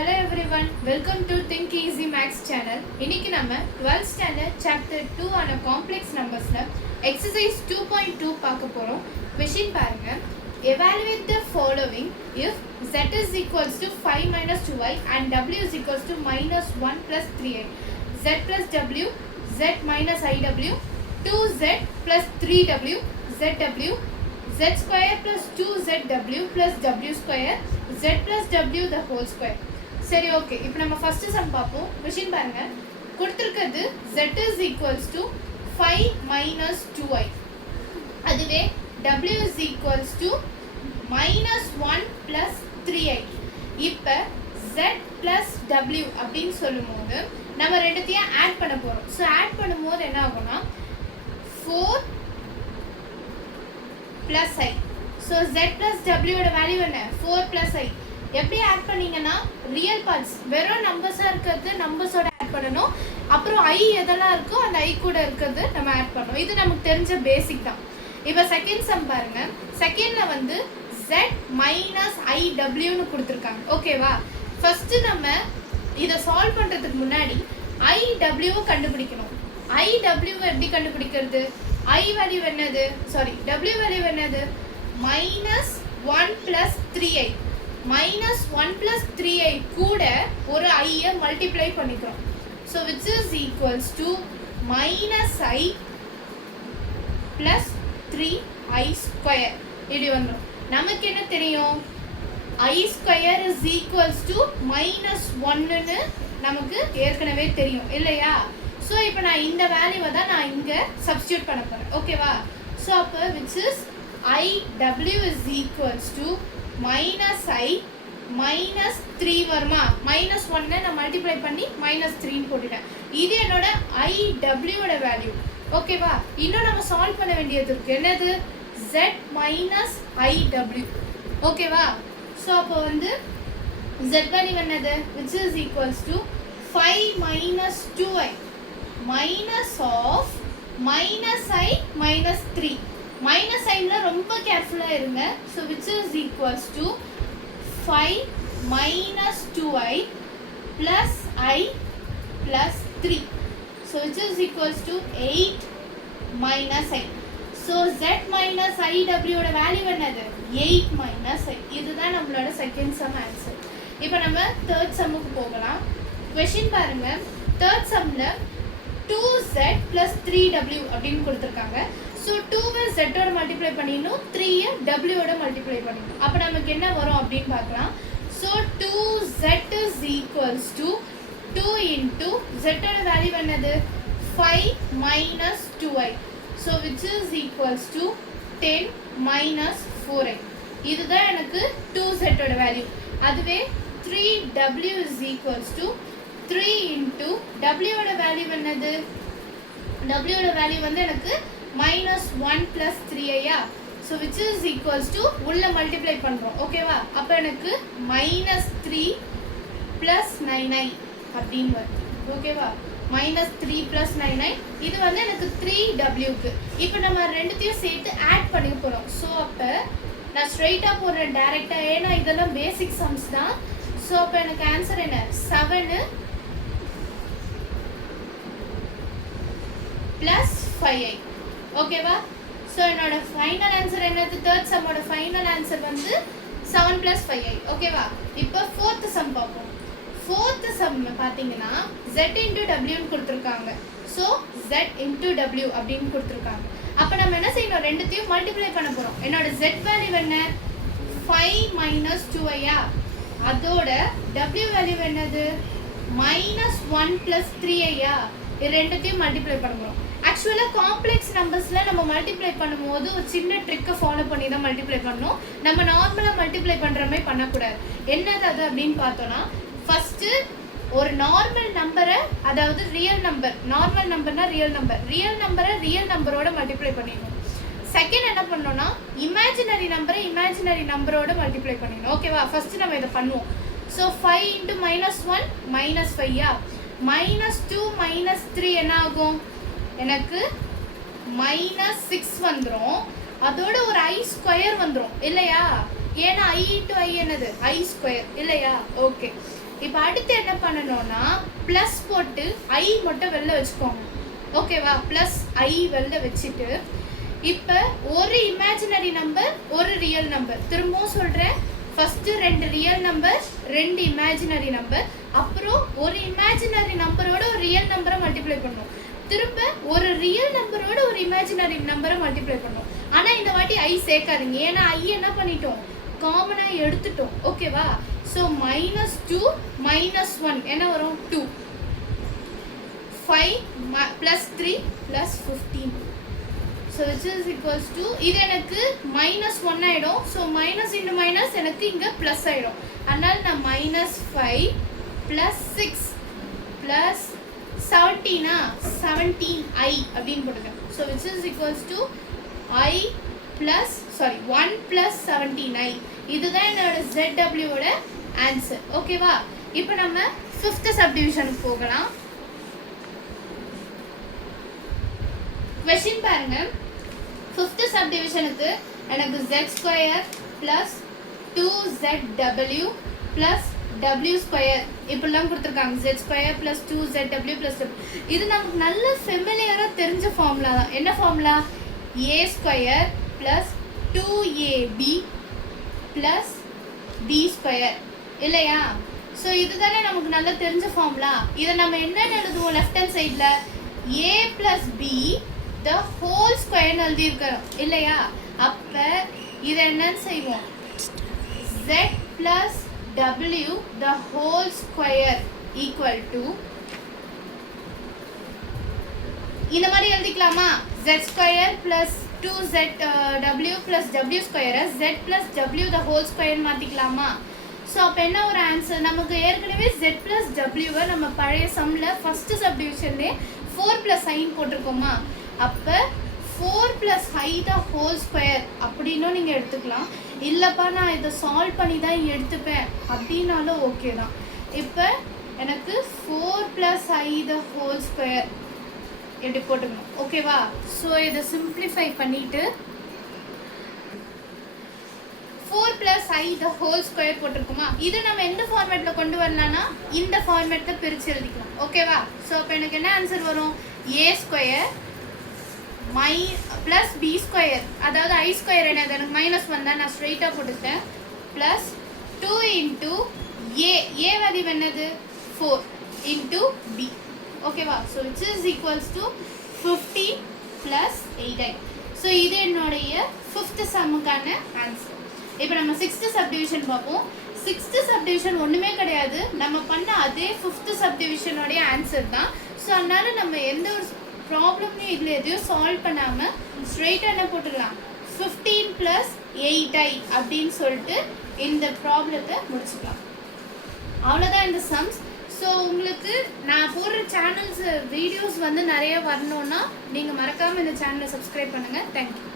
Hello everyone, welcome to Think Easy Max channel. இன்னைக்கு நம்ம 12th standard chapter 2 ஆன complex numbersல exercise 2.2 பார்க்க போறோம். Question பாருங்க. Evaluate the following if z is equals to 5 minus 2y and w is equals to minus 1 plus 3y. Z plus w, z minus iw, 2z plus 3w, zw, z square plus 2zw plus w square, z plus w the whole square. சரி okay, இப்போ நம்ம first sum பார்ப்போம். Question பாருங்க, கொடுத்துருக்கிறது z is equals to 5 minus 2y, அதுவே w is equals to minus 1 plus 3y. இப்போ z plus w அப்படின்னு சொல்லும்போது நம்ம ரெண்டுத்தையும் ஆட் பண்ண போகிறோம். ஸோ ஆட் பண்ணும்போது என்ன ஆகும்னா 4 plus i. So z plus w ஓட வேல்யூ என்ன? 4 plus i. எப்படி ஆட் பண்ணீங்கன்னா ரியல் பார்ட்ஸ் வெறும் நம்பர்ஸாக இருக்கிறது நம்பர்ஸோட ஆட் பண்ணணும். அப்புறம் ஐ எதெல்லாம் இருக்கோ அந்த ஐ கூட இருக்கிறது நம்ம ஆட் பண்ணணும். இது நமக்கு தெரிஞ்ச பேசிக் தான். இப்போ செகண்ட் சம் பாருங்க. செகண்டில் வந்து z மைனஸ் ஐடபிள்யூன்னு கொடுத்துருக்காங்க. ஓகேவா? ஃபஸ்ட்டு நம்ம இதை சால்வ் பண்ணுறதுக்கு முன்னாடி ஐடபிள்யூவை கண்டுபிடிக்கணும். ஐடபிள்யூவை எப்படி கண்டுபிடிக்கிறது? ஐ வேல்யூ என்னது? சாரி, டபிள்யூ வேல்யூ என்னது? Minus 1 plus 3i. minus 1 plus 3i கூட ஒரு ஐயை மல்டிப்ளை பண்ணிக்கிறோம். So which is equals to minus i plus 3i square. இப்படி வந்துடும். நமக்கு என்ன தெரியும்? i square is equals to minus 1ன்னு நமக்கு ஏற்கனவே தெரியும் இல்லையா? ஸோ இப்போ நான் இந்த வேல்யூவை தான் நான் இங்கே சப்ஸ்டியூட் பண்ண போகிறேன். ஓகேவா? ஸோ அப்போ which is iw is equals to minus i minus 3 வருமா? minus 1 நான் மல்டிப்ளை பண்ணி minus 3 போட்டுட்டேன். இது என்னோட iw ஓட வேல்யூ. ஓகேவா? இன்னும் நம்ம சால்வ் பண்ண வேண்டியது இருக்கு. என்னது? z minus iw. ஓகேவா? ஸோ அப்போ வந்து z வேல்யூ என்னது? which is equals to 5 minus 2i minus of minus i minus 3. Minus சைனில் ரொம்ப கேர்ஃபுல்லாக இருங்க. So which is equals to 5 minus 2i plus i plus 3. So which is equals to 8 minus i. So z minus ஐடபிள்யூட value என்னது? 8 minus ஐ. இதுதான் நம்மளோட second sum answer. இப்போ நம்ம தேர்ட் சம்முக்கு போகலாம். கொஷின் பாருங்கள். தேர்ட் சம்மில் 2z ப்ளஸ் 3w அப்படின்னு கொடுத்துருக்காங்க. ஸோ 2வை z-ஓட மல்டிப்ளை பண்ணிடணும், 3யை w-ஓட மல்டிப்ளை பண்ணிடணும். அப்போ நமக்கு என்ன வரும் அப்படின்னு பார்க்கலாம். So 2z is equals to 2 into z-ஓட வேல்யூ என்னது? 5 minus 2i. So which is equals to 10 minus 4i. இதுதான் எனக்கு 2z-ஓட வேல்யூ. அதுவே 3w is equals to 3 into w-ஓட வேல்யூ என்னது? w-ஓட வேல்யூ வந்து எனக்கு minus 1 plus 3i. so which is equals to உள்ள மல்டிப்ளை பண்ணுறோம். ஓகேவா? அப்போ எனக்கு minus 3 plus 9i அப்படின்னு வருது. ஓகேவா? minus 3 plus 9i. இது வந்து எனக்கு 3wக்கு. இப்போ நம்ம ரெண்டுத்தையும் சேர்த்து ஆட் பண்ணிக்க போகிறோம். ஸோ அப்போ நான் ஸ்ட்ரெயிட்டாக போடுறேன் டேரெக்டாக, ஏன்னா இதெல்லாம் பேசிக் சம்ஸ் தான். ஸோ அப்போ எனக்கு ஆன்சர் என்ன? 7 plus 5i. ஓகேவா? ஸோ என்னோட ஃபைனல் ஆன்சர் என்னது? தேர்ட் சம்மோட ஃபைனல் ஆன்சர் வந்து 7 + 5i. ஓகேவா? இப்போ ஃபோர்த் சம் பார்ப்போம். ஃபோர்த் சம் பார்த்தீங்கன்னா z இன்ட்டு டபிள்யூன்னு கொடுத்துருக்காங்க. ஸோ z இன்ட்டு டபிள்யூ அப்படின்னு கொடுத்துருக்காங்க. அப்போ நம்ம என்ன செய்யணும்? ரெண்டுத்தையும் மல்டிப்ளை பண்ண போகிறோம். என்னோட z வேல்யூ என்ன? 5 மைனஸ் 2i. அதோட w வேல்யூ என்னது? minus 1 + 3i. இது ரெண்டுத்தையும் மல்டிப்ளை பண்ண போகிறோம். ஆக்சுவலாக காம்ப்ளெக்ஸ் நம்பர்ஸில் நம்ம மல்டிப்ளை பண்ணும்போது ஒரு சின்ன ட்ரிக்கை ஃபாலோ பண்ணி தான் மல்டிப்ளை பண்ணணும். நம்ம நார்மலாக மல்டிப்ளை பண்ணுற மாதிரி பண்ணக்கூடாது. என்னது அது அப்படின்னு பார்த்தோன்னா, ஃபஸ்ட்டு ஒரு நார்மல் நம்பரை, அதாவது ரியல் நம்பர், நார்மல் நம்பர்னா ரியல் நம்பரை ரியல் நம்பரோட மல்டிப்ளை பண்ணிடணும். செகண்ட் என்ன பண்ணோன்னா, இமேஜினரி நம்பரோட மல்டிப்ளை பண்ணிடணும். ஓகேவா? ஃபஸ்ட்டு நம்ம இதை பண்ணுவோம். So 5 into minus 1 minus 5. minus 2 minus 3 என்ன ஆகும்? எனக்கு minus 6 வந்துடும். அதோட ஒரு i ஸ்கொயர் வந்துடும் இல்லையா? ஏன்னா i இன்ட்டு i என்னது? i ஸ்கொயர் இல்லையா? ஓகே. இப்போ அடுத்து என்ன பண்ணணும்னா ப்ளஸ் போட்டு ஐ மட்டும் வெளில வச்சுக்கோங்க. ஓகேவா? ப்ளஸ் ஐ வெளில வச்சுட்டு இப்போ ஒரு இமேஜினரி நம்பர் ஒரு ரியல் நம்பர். திரும்பவும் சொல்கிறேன், first 2 real number 2 imaginary number, அப்புறம் ஒரு இமேஜினரி நம்பரோட ஒரு ரியல் நம்பரை மல்டிப்ளை பண்ணணும். திரும்ப ஒரு ரியல் நம்பரோட ஒரு இமேஜினரி நம்பரை மல்டிப்ளை பண்ணணும். ஆனால் இந்த வாட்டி ஐ சேர்க்காதீங்க, ஏன்னா ஐ என்ன பண்ணிட்டோம், காமனாக எடுத்துட்டோம். ஓகேவா? ஸோ -2 -1 என்ன வரும், 2. 5 + 3 + 15. So which is equals to, இது எனக்கு -1 ஆகிடும். ஸோ மைனஸ் இன்டு மைனஸ் எனக்கு இங்கே ப்ளஸ் ஆகிடும். அதனால் நான் -5 + 6 + 17 17i அப்படின்னு போட்டுக்கேன். So which is equals to 1 + 17i. இதுதான் என்னோட ZWவோட ஆன்சர். ஓகேவா? இப்போ நம்ம 5th சப்டிவிஷனுக்கு போகலாம். क्वेश्चन பாருங்க. 5th சப்டிவிஷனுக்கு எனக்கு z² + 2zw + w² இப்படிலாம் கொடுத்துருக்காங்க. z² + 2zw + w. இது நமக்கு நல்ல ஃபெமிலியராக தெரிஞ்ச ஃபார்முலா தான். என்ன ஃபார்முலா? a² + 2ab + b² இல்லையா? ஸோ இதுதானே நமக்கு நல்லா தெரிஞ்ச ஃபார்முலா. இதை நம்ம என்னென்னு எழுதுவோம், லெஃப்ட் ஹேண்ட் சைடில் a + b the whole square எழுதியிருக்கிறோம் இல்லையா? அப்போ இதை என்னன்னு செய்வோம், z + w the whole square equal to, இந்த மாதிரி எழுதிக்கலாமா? z² + 2zw + w² z + w the whole square மாற்றிக்கலாமா? ஸோ அப்போ என்ன ஒரு ஆன்சர், நமக்கு ஏற்கனவே z + w நம்ம பழைய சம்மில் ஃபஸ்ட்டு சப்டிவிஷன்லேயே 4 + i போட்டிருக்கோமா? அப்போ 4 + i the whole square அப்படின்னும் நீங்கள் எடுத்துக்கலாம். இல்லைப்பா நான் இதை சால்வ் பண்ணி தான் எடுத்துப்பேன் அப்படின்னாலும் ஓகே தான். இப்போ எனக்கு 4 + i the whole square எப்படி போட்டுக்கணும். ஓகேவா? ஸோ இதை சிம்பிளிஃபை பண்ணிவிட்டு 4 + i the whole square போட்டிருக்குமா? இது நம்ம எந்த ஃபார்மேட்டில் கொண்டு வரலான்னா இந்த ஃபார்மேட்டில் பிரித்து எழுதிக்கலாம். ஓகேவா? ஸோ அப்போ எனக்கு என்ன ஆன்சர் வரும், a² + b², அதாவது i² என்னது, எனக்கு -1 தான், நான் ஸ்ட்ரெயிட்டாக போட்டுட்டேன், + 2 × a வடிவம் என்னது 4 × b. ஓகேவா? So which is equals to 15 + 8i. So இது என்னுடைய 5th சம்முக்கான ஆன்சர். இப்போ நம்ம 6th சப்டிவிஷன் பார்ப்போம். 6th சப்டிவிஷன் ஒன்றுமே கிடையாது, நம்ம பண்ண அதே 5th சப்டிவிஷனோடைய ஆன்சர் தான். ஸோ அதனால் நம்ம எந்த ஒரு ப்ராப்ளம்லையும் இதில் எதையும் சால்வ் பண்ணாமல் ஸ்ட்ரெயிட்டாக என்ன போட்டுடலாம், 15 + 8i அப்படின்னு சொல்லிட்டு இந்த ப்ராப்ளத்தை முடிச்சுக்கலாம். அவ்வளோதான் இந்த சம்ஸ். ஸோ உங்களுக்கு நான் போடுற சேனல்ஸ் வீடியோஸ் வந்து நிறைய வரணுன்னா நீங்கள் மறக்காமல் இந்த சேனலை சப்ஸ்கிரைப் பண்ணுங்கள். தேங்க்யூ.